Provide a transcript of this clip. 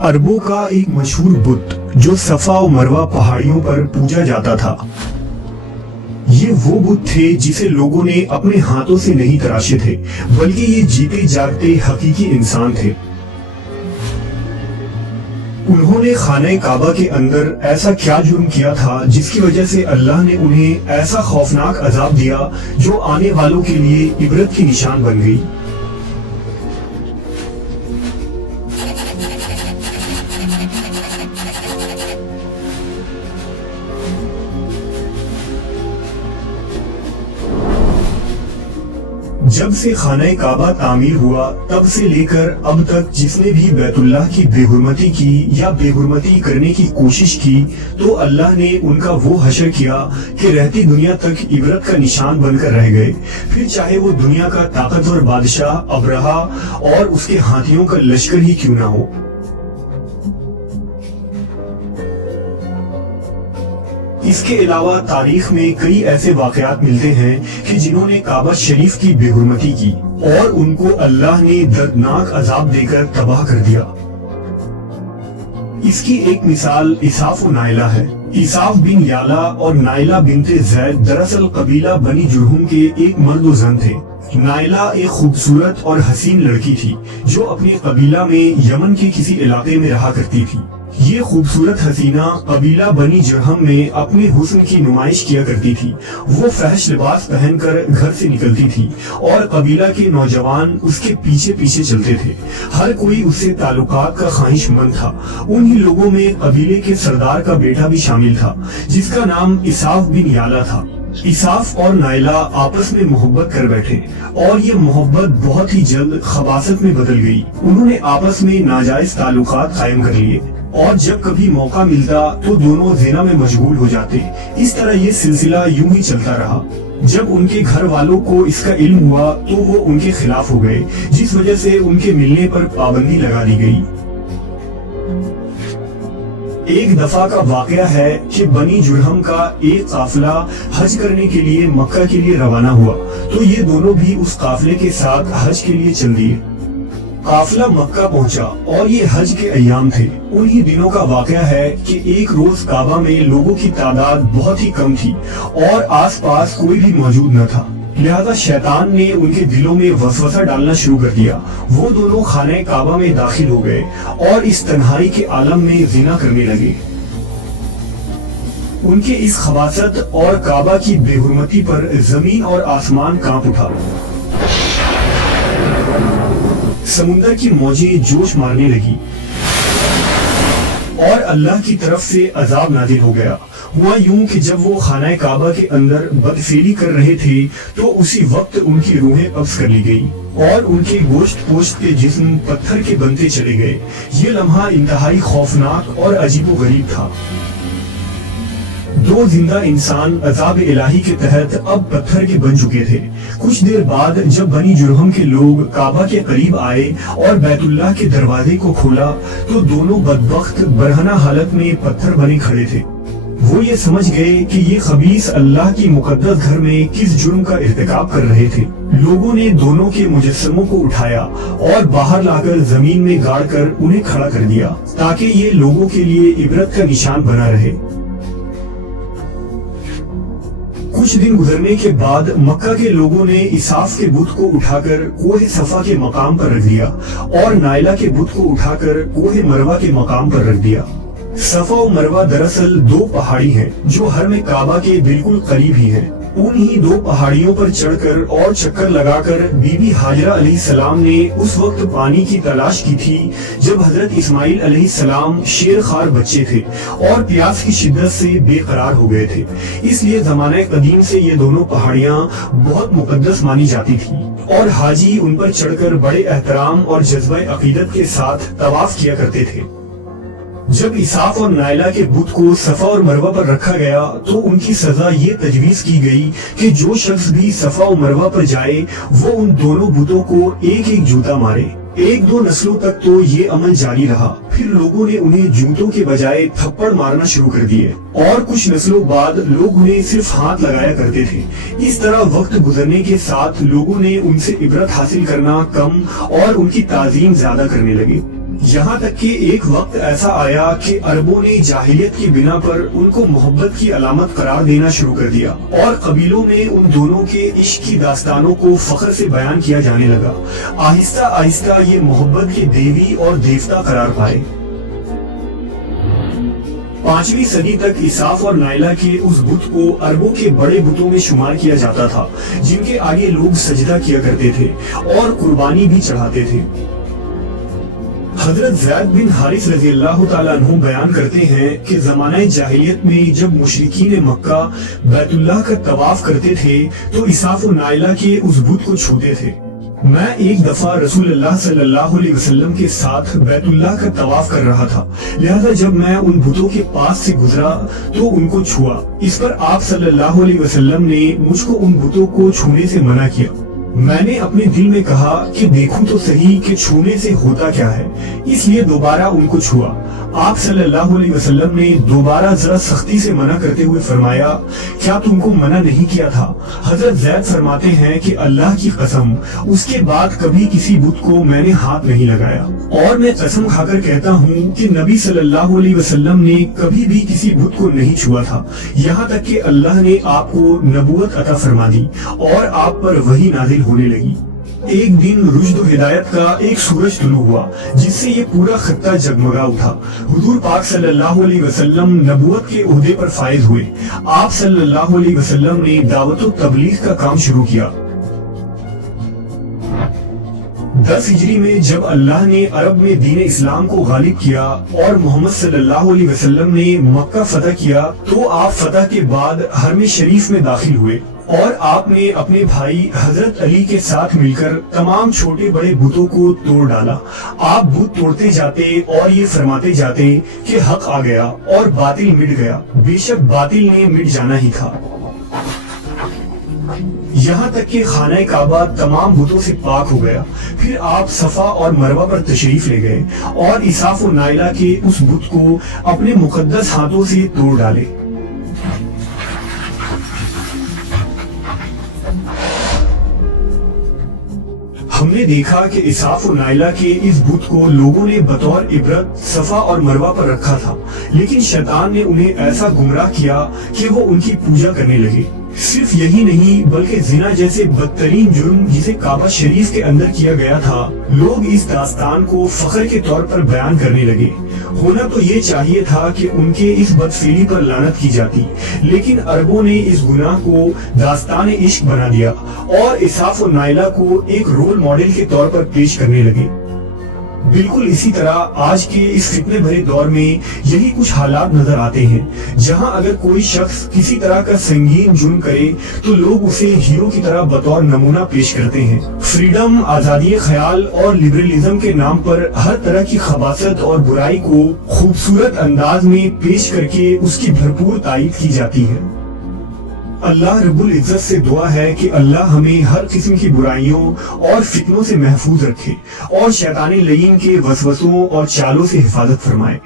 अरबों का एक मशहूर बुत जो सफा और मरवा पहाड़ियों पर पूजा जाता था। ये वो बुत थे जिसे लोगों ने अपने हाथों से नहीं तराशे थे, बल्कि ये जीते जागते हकीकी इंसान थे। उन्होंने खाने काबा के अंदर ऐसा क्या जुर्म किया था जिसकी वजह से अल्लाह ने उन्हें ऐसा खौफनाक अजाब दिया जो आने वालों के लिए इबरत की निशान बन गई। जब से खाना काबा तामीर हुआ तब से लेकर अब तक जिसने भी बैतुल्लाह की बेहुरमती की या बेहुरमती करने की कोशिश की, तो अल्लाह ने उनका वो हशर किया कि रहती दुनिया तक इबरत का निशान बनकर रह गए। फिर चाहे वो दुनिया का ताकतवर बादशाह अबरहा और उसके हाथियों का लश्कर ही क्यों ना हो। इसके अलावा तारीख में कई ऐसे वाकयात मिलते हैं कि जिन्होंने काबा शरीफ की बेहुरमती की और उनको अल्लाह ने दर्दनाक अजाब देकर तबाह कर दिया। इसकी एक मिसाल इसाफ और नाइला है। इसाफ बिन याला और नाइला बिनते जैद दरअसल कबीला बनी जुरहुम के एक मर्द व जन थे। नाइला एक खूबसूरत और हसीन लड़की थी जो अपने कबीला में यमन के किसी इलाके में रहा करती थी। ये खूबसूरत हसीना कबीला बनी जुरहम में अपने हुस्न की नुमाइश किया करती थी। वो फहश लिबास पहनकर घर से निकलती थी और कबीला के नौजवान उसके पीछे पीछे चलते थे। हर कोई उससे ताल्लुकात का ख्वाहिशमंद था। उन्हीं लोगों में कबीले के सरदार का बेटा भी शामिल था जिसका नाम इसाफ बिन याला था। इसाफ और नाइला आपस में मोहब्बत कर बैठे और ये मोहब्बत बहुत ही जल्द खबासत में बदल गई। उन्होंने आपस में नाजायज ताल्लुकात कायम कर लिए और जब कभी मौका मिलता तो दोनों ज़िना में मशगूल हो जाते। इस तरह ये सिलसिला यूं ही चलता रहा। जब उनके घर वालों को इसका इल्म हुआ तो वो उनके खिलाफ हो गए, जिस वजह से उनके मिलने पर पाबंदी लगा दी गई। एक दफा का वाकया है कि बनी जुरहम का एक काफिला हज करने के लिए मक्का के लिए रवाना हुआ, तो ये दोनों भी उस काफिले के साथ हज के लिए चल दिए। काफिला मक्का पहुंचा और ये हज के अय्याम थे। उन्हीं दिनों का वाकया है कि एक रोज काबा में लोगों की तादाद बहुत ही कम थी और आसपास कोई भी मौजूद न था। लिहाजा शैतान ने उनके दिलों में वसवसा डालना शुरू कर दिया। वो दोनों खाने काबा में दाखिल हो गए और इस तन्हाई के आलम में जिना करने लगे। उनके इस खबासत और काबा की बेहुरमती पर जमीन और आसमान कांप उठा। समुद्र की मौजें जोश मारने लगी और अल्लाह की तरफ से अजाब नाजिल हो गया। हुआ यूं कि जब वो खाना काबा के अंदर बदफेली कर रहे थे तो उसी वक्त उनकी रूहें कब्ज कर ली गई और उनके गोश्त पोश्त के जिस्म पत्थर के बनते चले गए। ये लम्हा इंतहाई खौफनाक और अजीबोगरीब था। दो जिंदा इंसान अजाब इलाही के तहत अब पत्थर के बन चुके थे। कुछ देर बाद जब बनी जुरहम के लोग काबा के करीब आए और बैतुल्लाह के दरवाजे को खोला तो दोनों बदबख्त बरहना हालत में पत्थर बने खड़े थे। वो ये समझ गए कि ये खबीस अल्लाह की मुकद्दस घर में किस जुर्म का इर्तिकाब कर रहे थे। लोगों ने दोनों के मुजस्समों को उठाया और बाहर लाकर जमीन में गाड़ कर उन्हें खड़ा कर दिया ताकि ये लोगों के लिए इबरत का निशान बना रहे। कुछ दिन गुजरने के बाद मक्का के लोगों ने इसाफ के बुत को उठाकर कोहे सफा के मकाम पर रख दिया और नाइला के बुत को उठाकर कोहे मरवा के मकाम पर रख दिया। सफा और मरवा दरअसल दो पहाड़ी हैं जो हरम काबा के बिल्कुल करीब ही हैं। उन्हीं दो पहाड़ियों पर चढ़कर और चक्कर लगाकर बीबी हाजरा अलैहिस्सलाम ने उस वक्त पानी की तलाश की थी जब हजरत इस्माइल अलैहिस्सलाम शेर खार बच्चे थे और प्यास की शिद्दत से बेकरार हो गए थे। इसलिए जमाने कदीम से ये दोनों पहाड़ियां बहुत मुकद्दस मानी जाती थी और हाजी उन पर चढ़कर बड़े एहतराम और जज्बा अकीदत के साथ तवाफ किया करते थे। जब इसाफ और नाइला के बुत को सफा और मरवा पर रखा गया तो उनकी सजा ये तजवीज की गई कि जो शख्स भी सफा और मरवा पर जाए वो उन दोनों बुतों को एक एक जूता मारे। एक दो नस्लों तक तो ये अमल जारी रहा। फिर लोगों ने उन्हें जूतों के बजाय थप्पड़ मारना शुरू कर दिए और कुछ नस्लों बाद लोग उन्हें सिर्फ हाथ लगाया करते थे। इस तरह वक्त गुजरने के साथ लोगों ने उनसे इबरत हासिल करना कम और उनकी ताजीम ज्यादा करने लगे। یہاں تک کہ ایک وقت ایسا آیا کہ عربوں نے جاہلیت کی بنا پر ان کو محبت کی علامت قرار دینا شروع کر دیا اور قبیلوں میں ان دونوں کے عشق کی داستانوں کو فخر سے بیان کیا جانے لگا۔ آہستہ آہستہ یہ محبت کے دیوی اور دیوتا قرار پائے۔ 5ویں صدی تک اساف اور نائلہ کے اس بت کو عربوں کے بڑے بتوں میں شمار کیا جاتا تھا جن کے آگے لوگ سجدہ کیا کرتے تھے اور قربانی بھی چڑھاتے تھے۔ حضرت زید بن حارث رضی اللہ تعالیٰ عنہ بیان کرتے ہیں کہ زمانہ جاہلیت میں جب مشرکین مکہ بیت اللہ کا طواف کرتے تھے تو اساف و نائلہ کے اس بت کو چھوتے تھے۔ میں ایک دفعہ رسول اللہ صلی اللہ علیہ وسلم کے ساتھ بیت اللہ کا طواف کر رہا تھا، لہذا جب میں ان بتوں کے پاس سے گزرا تو ان کو چھوا۔ اس پر آپ صلی اللہ علیہ وسلم نے مجھ کو ان بتوں کو چھونے سے منع کیا۔ میں نے اپنے دل میں کہا کہ دیکھوں تو صحیح کہ چھونے سے ہوتا کیا ہے، اس لیے دوبارہ ان کو چھوا۔ آپ صلی اللہ علیہ وسلم نے دوبارہ ذرا سختی سے منع کرتے ہوئے فرمایا، کیا تم کو منع نہیں کیا تھا؟ حضرت زید فرماتے ہیں کہ اللہ کی قسم اس کے بعد کبھی کسی بت کو میں نے ہاتھ نہیں لگایا، اور میں قسم کھا کر کہتا ہوں کہ نبی صلی اللہ علیہ وسلم نے کبھی بھی کسی بت کو نہیں چھوا تھا، یہاں تک کہ اللہ نے آپ کو نبوت عطا فرما دی اور آپ پر وحی نازل ہونے لگی۔ ایک دن رشد و ہدایت کا ایک سورج طلوع ہوا جس سے یہ پورا خطہ جگمگا اٹھا۔ حضور پاک صلی اللہ علیہ وسلم نبوت کے عہدے پر فائز ہوئے۔ آپ صلی اللہ علیہ وسلم نے دعوت و تبلیغ کا کام شروع کیا۔ 10 ہجری میں جب اللہ نے عرب میں دین اسلام کو غالب کیا اور محمد صلی اللہ علیہ وسلم نے مکہ فتح کیا تو آپ فتح کے بعد حرم شریف میں داخل ہوئے اور آپ نے اپنے بھائی حضرت علی کے ساتھ مل کر تمام چھوٹے بڑے بتوں کو توڑ ڈالا۔ آپ بت توڑتے جاتے اور یہ فرماتے جاتے کہ حق آ گیا اور باطل مٹ گیا، بے شک باطل نے مٹ جانا ہی تھا، یہاں تک کہ خانہ کعبہ تمام بتوں سے پاک ہو گیا۔ پھر آپ صفا اور مروہ پر تشریف لے گئے اور اساف و نائلہ کے اس بت کو اپنے مقدس ہاتھوں سے توڑ ڈالے۔ ہم نے دیکھا کہ اساف و نائلہ کے اس بت کو لوگوں نے بطور عبرت صفا اور مروہ پر رکھا تھا، لیکن شیطان نے انہیں ایسا گمراہ کیا کہ وہ ان کی پوجا کرنے لگے۔ صرف یہی نہیں بلکہ زنا جیسے بدترین جرم جسے کعبہ شریف کے اندر کیا گیا تھا، لوگ اس داستان کو فخر کے طور پر بیان کرنے لگے۔ ہونا تو یہ چاہیے تھا کہ ان کے اس بدفعلی پر لعنت کی جاتی، لیکن عربوں نے اس گناہ کو داستان عشق بنا دیا اور اساف و نائلہ کو ایک رول ماڈل کے طور پر پیش کرنے لگے۔ بالکل اسی طرح آج کے اس فتنے بھرے دور میں یہی کچھ حالات نظر آتے ہیں، جہاں اگر کوئی شخص کسی طرح کا سنگین جرم کرے تو لوگ اسے ہیرو کی طرح بطور نمونہ پیش کرتے ہیں۔ فریڈم، آزادی خیال اور لبرلزم کے نام پر ہر طرح کی خباثت اور برائی کو خوبصورت انداز میں پیش کر کے اس کی بھرپور تائید کی جاتی ہے۔ اللہ رب العزت سے دعا ہے کہ اللہ ہمیں ہر قسم کی برائیوں اور فتنوں سے محفوظ رکھے اور شیطانی لعین کے وسوسوں اور چالوں سے حفاظت فرمائے۔